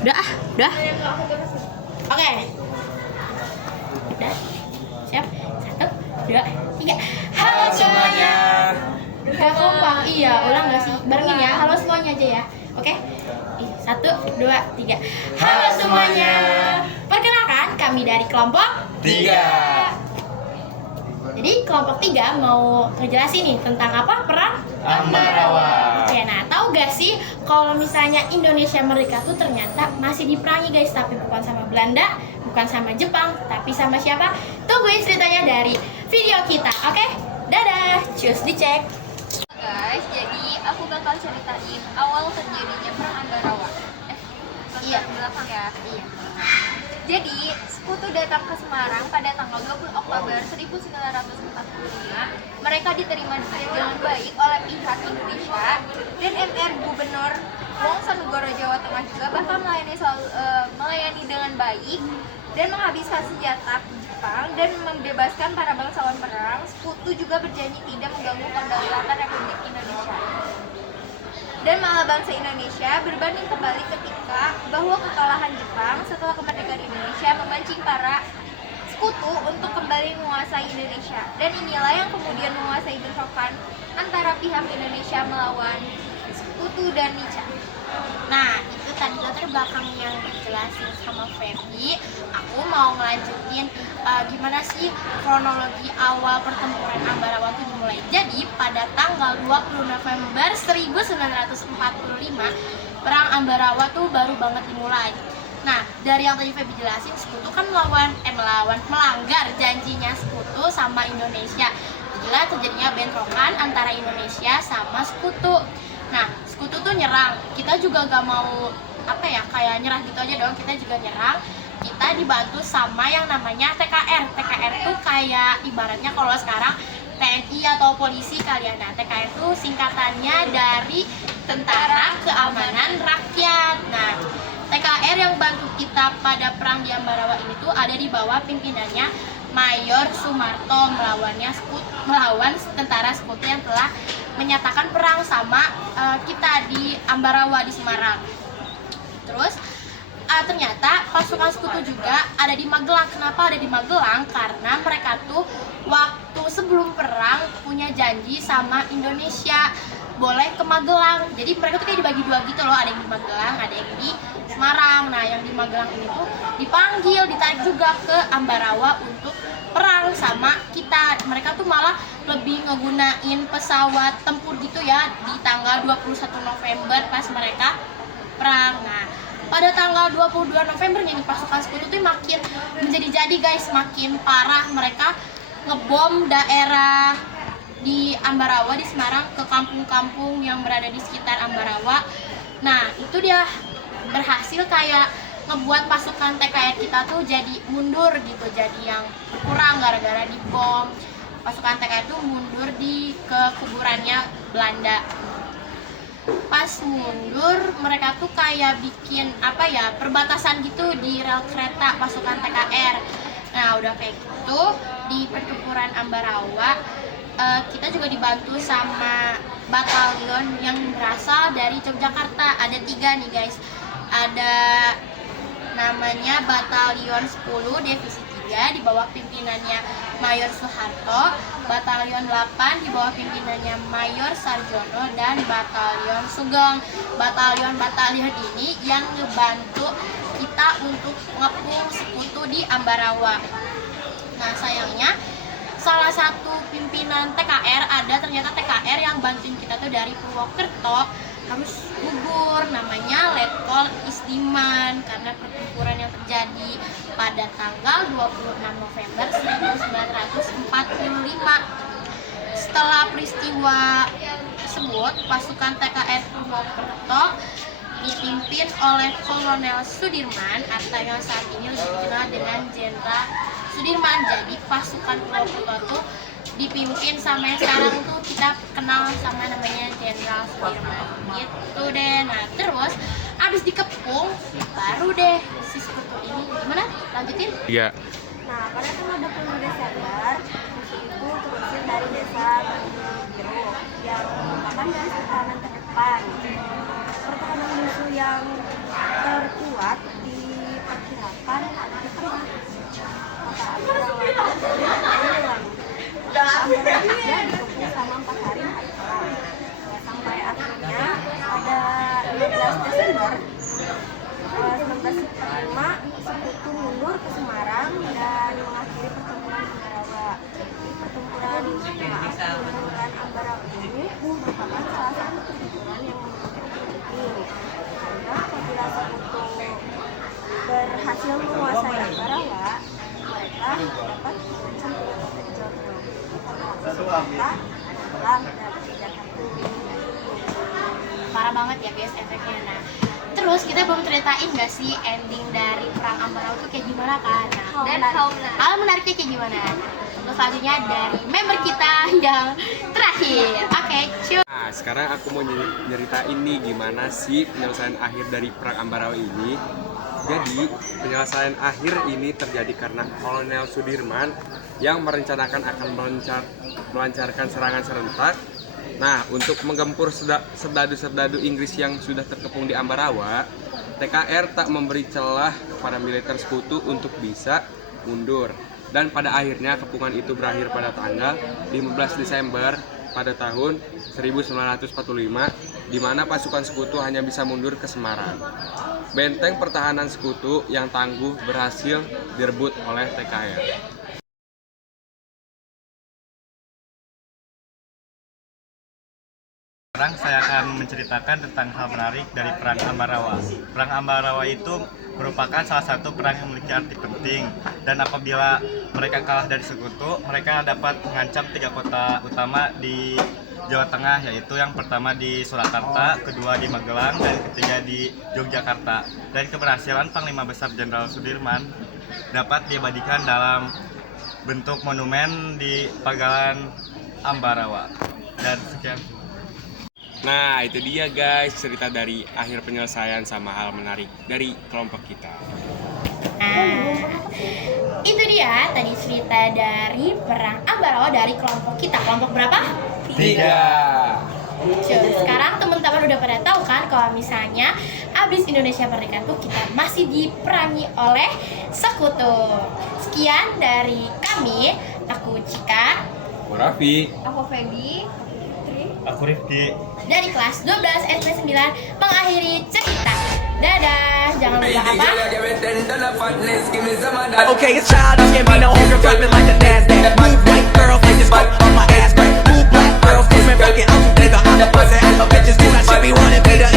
Udah. Oke. Udah. Siap. 1, 2, 3. Halo semuanya. Gak kompak. Iya, ulang gak sih? Barengin ya. Halo semuanya aja ya. Oke. 1, 2, 3. Halo semuanya. Perkenalkan, kami dari kelompok 3. Jadi kelompok 3 mau ngejelasin nih tentang apa? Perang Ambarawa. Oke, nah tahu gak sih kalau misalnya Indonesia merdeka tuh ternyata masih diperangi guys, tapi bukan sama Belanda, bukan sama Jepang, tapi sama siapa? Tungguin ceritanya dari video kita, oke? Dadah, cus dicek. Guys, jadi aku bakal ceritain awal terjadinya perang Ambarawa. Iya. Belakang ya. Iya. Jadi, sekutu datang ke Semarang pada tanggal 20 Oktober 1945. Mereka diterima dengan baik oleh pihak Indonesia dan MR Gubernur Wongsonegoro Jawa Tengah juga bahkan melayani dengan baik dan menghabiskan senjata Jepang dan membebaskan para bangsawan perang. Sekutu juga berjanji tidak mengganggu kedaulatan Republik Indonesia. Dan malah bangsa Indonesia berbanding kembali ketika bahwa kekalahan Jepang setelah kemerdekaan Indonesia memancing para sekutu untuk kembali menguasai Indonesia. Dan inilah yang kemudian menguasai bentrokan antara pihak Indonesia melawan sekutu dan Nica. Nah, itu tadi latar belakang yang dijelasin sama Feby. Aku mau ngelanjutin gimana sih kronologi awal pertempuran Ambarawa itu dimulai. Jadi, pada tanggal 20 November 1945, perang Ambarawa tuh baru banget dimulai. Nah, dari yang tadi Feby jelasin, sekutu kan melanggar janjinya sekutu sama Indonesia. Jadilah terjadinya bentrokan antara Indonesia sama sekutu. Nah, sekutu tuh nyerang, kita juga gak mau kayak nyerah gitu aja dong, kita juga nyerang. Kita dibantu sama yang namanya TKR. TKR tuh kayak ibaratnya kalau sekarang TNI atau polisi kalian. Nah, TKR tuh singkatannya dari Tentara Keamanan Rakyat. Nah, TKR yang bantu kita pada perang di Ambarawa ini tuh ada di bawah pimpinannya Mayor Sumarto melawan tentara sekutu yang telah menyatakan perang sama kita di Ambarawa di Semarang. Terus ternyata pasukan sekutu juga ada di Magelang. Kenapa ada di Magelang? Karena mereka tuh waktu sebelum perang punya janji sama Indonesia boleh ke Magelang. Jadi mereka tuh kayak dibagi dua gitu loh, ada yang di Magelang, ada yang di Semarang. Nah, yang di Magelang ini tuh ditarik juga ke Ambarawa untuk perang sama kita. Mereka tuh malah lebih ngegunain pesawat tempur gitu ya di tanggal 21 November pas mereka perang. Nah, pada tanggal 22 Novembernya nih pasukan sekutu tuh makin menjadi-jadi guys, makin parah. Mereka ngebom daerah di Ambarawa di Semarang ke kampung-kampung yang berada di sekitar Ambarawa. Nah, itu dia berhasil kayak ngebuat pasukan TKR kita tuh jadi mundur gitu, jadi yang kurang gara-gara dibom. Pasukan TKR tuh mundur ke kuburannya Belanda. Pas mundur, mereka tuh kayak bikin perbatasan gitu di rel kereta pasukan TKR. Nah, udah kayak gitu di pertempuran Ambarawa kita juga dibantu sama batalion yang berasal dari Yogyakarta. Ada 3 nih guys. Ada namanya Batalion 10 Divisi 3 di bawah pimpinannya Mayor Soeharto, Batalion 8 di bawah pimpinannya Mayor Sarjono, dan Batalion Sugeng. Batalion-batalion ini yang ngebantu kita untuk ngepung sekutu di Ambarawa. Nah, sayangnya salah satu pimpinan TKR ternyata TKR yang bantuin kita tuh dari Purwokerto harus gugur, namanya Letkol Isdiman, karena pertempuran yang terjadi pada tanggal 26 November 1945. Setelah peristiwa tersebut, pasukan TKR Purwokerto dipimpin oleh Kolonel Sudirman atau yang saat ini lebih dikenal dengan Jenderal Sudirman. Jadi pasukan Purwokerto tuh dipimpin sama yang sekarang tuh kita kenal sama namanya Jenderal Sudirman gitu deh. Nah, terus abis dikepung baru deh si sekutu ini gimana? Lanjutin? Iya. Nah, pada tanggal 20 Desember musuh itu terusir dari desa Tanjung Biru yang merupakan garis pertahanan terdepan. Pertahanan musuh yang terkuat Ambarawa dikepung selama 4 hari 4 malam. Sampai akhirnya pada 15 Desember 1945 Sekutu mundur ke Semarang dan mengakhiri pertempuran Ambarawa. Pertempuran Ambarawa ini merupakan salah satu pertempuran yang memiliki penting karena apabila Sekutu berhasil menguasai Ambarawa, mereka dapat mengancam kota di Jawa Tengah. Karena adalah dari Jakarta. Parah banget ya guys efeknya. Nah, terus kita belum ceritain gak sih ending dari perang Ambarawa itu kayak gimana kan? Nah, Dan hal menariknya kayak gimana? Untuk selanjutnya dari member kita yang terakhir. Oke, cuy. Nah, sekarang aku mau nyeritain nih gimana sih penyelesaian akhir dari perang Ambarawa ini. Jadi, penyelesaian akhir ini terjadi karena Kolonel Sudirman yang merencanakan akan melancarkan serangan serentak. Nah, untuk menggempur serdadu-serdadu Inggris yang sudah terkepung di Ambarawa, TKR tak memberi celah kepada militer sekutu untuk bisa mundur. Dan pada akhirnya kepungan itu berakhir pada tanggal 15 Desember pada tahun 1945, di mana pasukan sekutu hanya bisa mundur ke Semarang. Benteng pertahanan sekutu yang tangguh berhasil direbut oleh TKR. Sekarang saya akan menceritakan tentang hal menarik dari Perang Ambarawa. Perang Ambarawa itu merupakan salah satu perang yang memiliki arti penting, dan apabila mereka kalah dari sekutu, mereka dapat mengancam 3 kota utama di Jawa Tengah, yaitu yang pertama di Surakarta, kedua di Magelang, dan ketiga di Yogyakarta. Dan keberhasilan Panglima Besar Jenderal Sudirman dapat diabadikan dalam bentuk monumen di Pagalan Ambarawa. Dan sekian. Nah, itu dia guys cerita dari akhir penyelesaian sama hal menarik dari kelompok kita. Nah, itu dia tadi cerita dari perang Ambarawa dari kelompok kita. Kelompok berapa? 3. Cuy, sekarang teman-teman udah pada tahu kan kalau misalnya abis Indonesia merdeka tuh kita masih diperangi oleh sekutu. Sekian dari kami, aku Cika, Aku Raffi. Aku Feby. Aku Rifki. dari kelas 12 SP 9 mengakhiri cerita. Dadah, jangan lupa apa? Okay, it's childish, can't be no older, dropping like the NASDAQ. Move white girls like this fuck on my ass crack. Move black girls, this man broken, I'm too nigga, I'm the pussy, and my bitches do not should be wanting me to